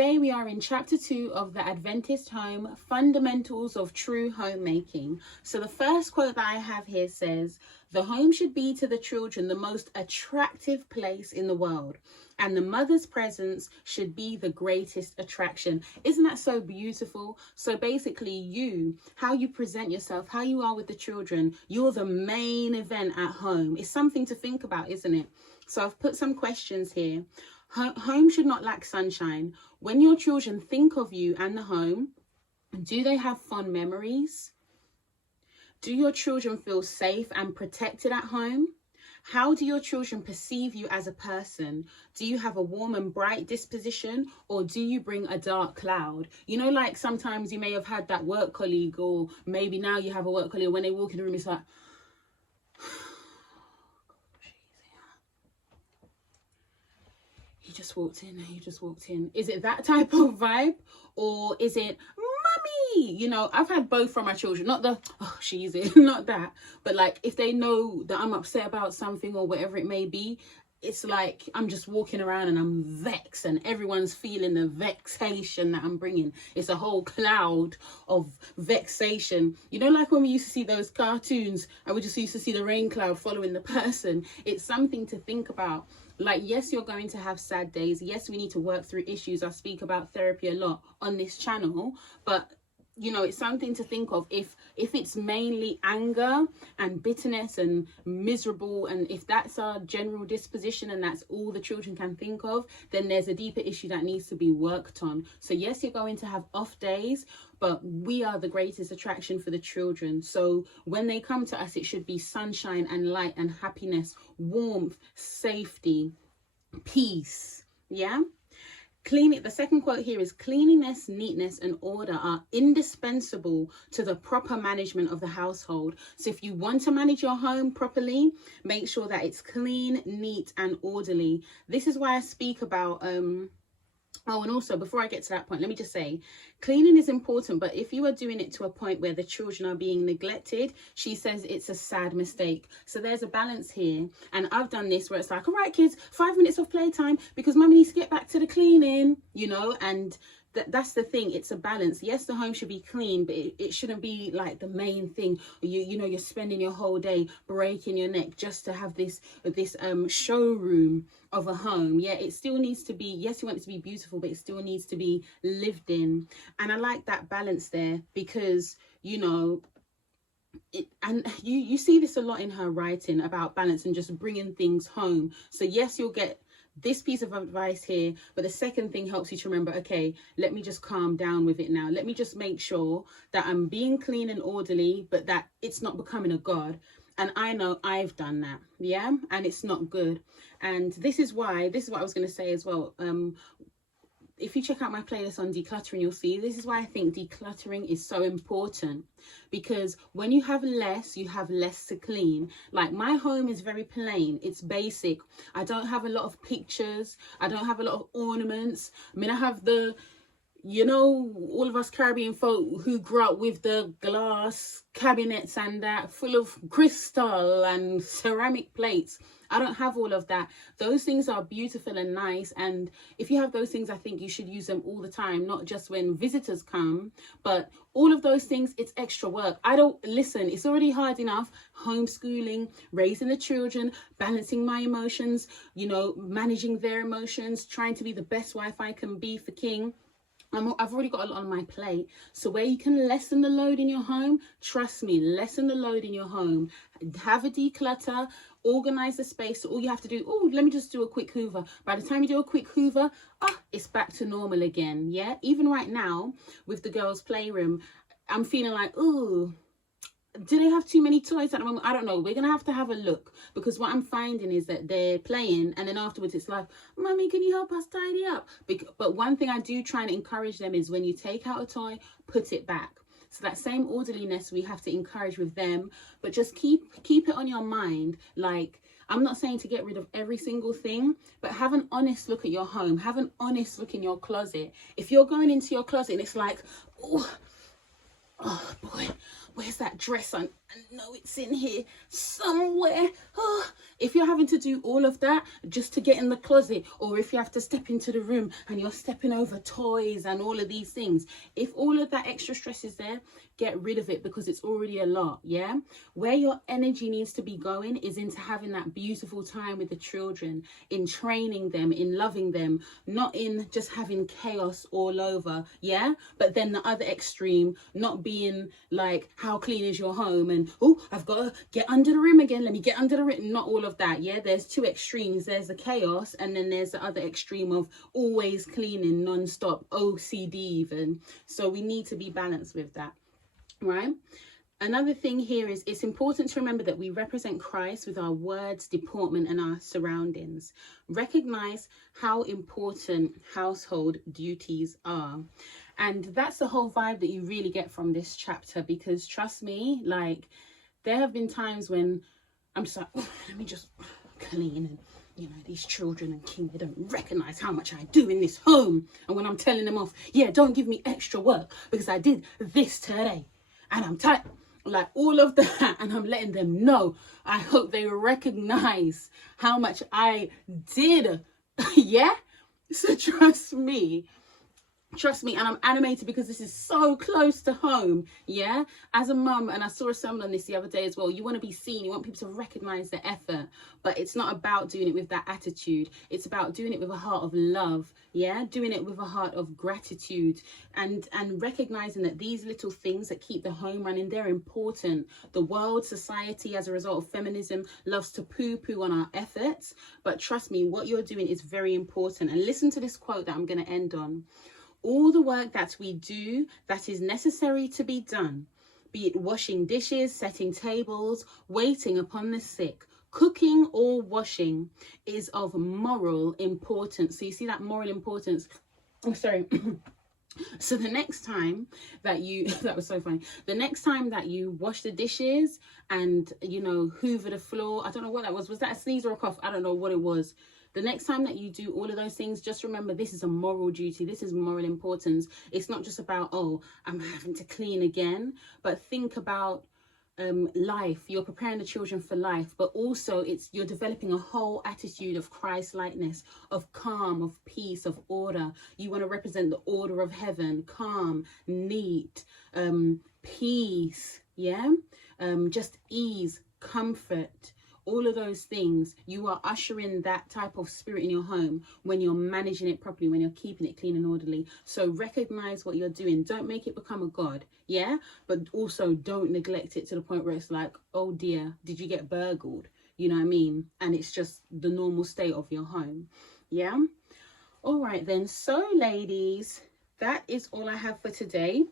today we are in chapter 2 of the Adventist Home, Fundamentals of True Homemaking. So the first quote that I have here says, "The home should be to the children the most attractive place in the world, and the mother's presence should be the greatest attraction." Isn't that so beautiful? So basically how you present yourself, how you are with the children, you're the main event at home. It's something to think about, isn't it? So I've put some questions here. Home should not lack sunshine. When your children think of you and the home, do they have fond memories? Do your children feel safe and protected at home? How do your children perceive you as a person? Do you have a warm and bright disposition, or do you bring a dark cloud? You know, like sometimes you may have had that work colleague, or maybe now you have a work colleague, when they walk in the room, it's like, he just walked in. Is it that type of vibe, or is it mummy? You know, I've had both from my children, not the she's in, not that, but like if they know that I'm upset about something or whatever it may be, it's like I'm just walking around and I'm vexed, and everyone's feeling the vexation that I'm bringing. It's a whole cloud of vexation. You know, like when we used to see those cartoons and we just used to see the rain cloud following the person. It's something to think about. Like, yes, you're going to have sad days. Yes, we need to work through issues. I speak about therapy a lot on this channel, but you know, it's something to think of. If it's mainly anger and bitterness and miserable, and if that's our general disposition and that's all the children can think of, then there's a deeper issue that needs to be worked on. So yes, you're going to have off days, but we are the greatest attraction for the children. So when they come to us, it should be sunshine and light and happiness, warmth, safety, peace. Yeah. The second quote here is, "Cleanliness, neatness and order are indispensable to the proper management of the household." So if you want to manage your home properly, make sure that it's clean, neat and orderly. This is why I speak about oh, and also before I get to that point, let me just say, cleaning is important, but if you are doing it to a point where the children are being neglected, she says it's a sad mistake. So there's a balance here. And I've done this where it's like, all right, kids, 5 minutes of playtime because mummy needs to get back to the cleaning, you know, and that's the thing. It's a balance. Yes, the home should be clean, but it shouldn't be like the main thing. You know, you're spending your whole day breaking your neck just to have this showroom of a home. Yeah, it still needs to be, yes, you want it to be beautiful, but it still needs to be lived in. And I like that balance there because, you know, you see this a lot in her writing about balance and just bringing things home. So yes, you'll get this piece of advice here, but the second thing helps you to remember, okay, let me just calm down with it now. Let me just make sure that I'm being clean and orderly, but that it's not becoming a god. And I know I've done that, yeah, and it's not good. And this is what I was going to say as well. If you check out my playlist on decluttering, you'll see this is why I think decluttering is so important, because when you have less to clean. Like, my home is very plain. It's basic. I don't have a lot of pictures. I don't have a lot of ornaments. I mean, I have you know, all of us Caribbean folk who grew up with the glass cabinets and that full of crystal and ceramic plates. I don't have all of that. Those things are beautiful and nice, and if you have those things, I think you should use them all the time, not just when visitors come. But all of those things, it's extra work. It's already hard enough homeschooling, raising the children, balancing my emotions, you know, managing their emotions, trying to be the best wife I can be for King. I've already got a lot on my plate. So where you can lessen the load in your home, trust me, lessen the load in your home. Have a declutter, organize the space. So all you have to do, let me just do a quick hoover. By the time you do a quick hoover, it's back to normal again. Yeah, even right now with the girls' playroom, I'm feeling like, do they have too many toys at the moment? I don't know. We're going to have a look, because what I'm finding is that they're playing and then afterwards it's like, Mummy, can you help us tidy up? But one thing I do try and encourage them is when you take out a toy, put it back. So that same orderliness we have to encourage with them, but just keep it on your mind. Like, I'm not saying to get rid of every single thing, but have an honest look at your home. Have an honest look in your closet. If you're going into your closet and it's like, oh boy, where's that dress? I know it's in here somewhere. Oh. If you're having to do all of that just to get in the closet, or if you have to step into the room and you're stepping over toys and all of these things, if all of that extra stress is there, get rid of it, because it's already a lot. Yeah, where your energy needs to be going is into having that beautiful time with the children, in training them, in loving them, not in just having chaos all over. Yeah, but then the other extreme, not being like, how clean is your home, and oh, I've got to get under the rim again, let me get under the rim. Not all of that. Yeah, there's two extremes. There's the chaos, and then there's the other extreme of always cleaning non-stop, OCD even. So we need to be balanced with that, right? Another thing here is it's important to remember that we represent Christ with our words, deportment, and our surroundings. Recognize how important household duties are. And that's the whole vibe that you really get from this chapter, because trust me, like, there have been times when I'm just like, oh, let me just clean, and you know, these children and king, they don't recognize how much I do in this home. And when I'm telling them off, yeah, don't give me extra work because I did this today and I'm tired, like all of that, and I'm letting them know. I hope they recognize how much I did. Yeah, so trust me, and I'm animated because this is so close to home. Yeah, as a mum, and I saw a sermon on this the other day as well, you want to be seen, you want people to recognize the effort, but it's not about doing it with that attitude. It's about doing it with a heart of love. Yeah, doing it with a heart of gratitude, and recognizing that these little things that keep the home running, they're important. The world, society, as a result of feminism, loves to poo-poo on our efforts, but trust me, what you're doing is very important. And listen to this quote that I'm going to end on. All the work that we do that is necessary to be done, be it washing dishes, setting tables, waiting upon the sick, cooking or washing, is of moral importance. So you see that moral importance. Oh, sorry. So the next time that you, that was so funny. The next time that you wash the dishes and, you know, hoover the floor, I don't know what that was. Was that a sneeze or a cough? I don't know what it was. The next time that you do all of those things, just remember, this is a moral duty. This is moral importance. It's not just about, oh, I'm having to clean again, but think about life. You're preparing the children for life, but also you're developing a whole attitude of Christ-likeness, of calm, of peace, of order. You want to represent the order of heaven, calm, neat, peace, yeah, just ease, comfort. All of those things, you are ushering that type of spirit in your home when you're managing it properly, when you're keeping it clean and orderly. So recognize what you're doing. Don't make it become a god, yeah? But also don't neglect it to the point where it's like, oh dear, did you get burgled? You know what I mean? And it's just the normal state of your home, yeah? All right then, so ladies, that is all I have for today.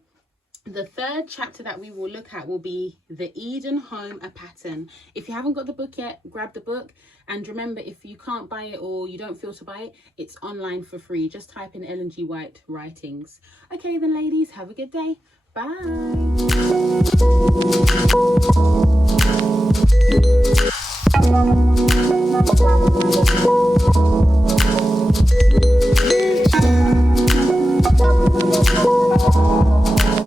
The third chapter that we will look at will be The Eden Home, A Pattern. If you haven't got the book yet, grab the book. And remember, if you can't buy it or you don't feel to buy it, it's online for free. Just type in Ellen G. White Writings. Okay then, ladies, have a good day. Bye.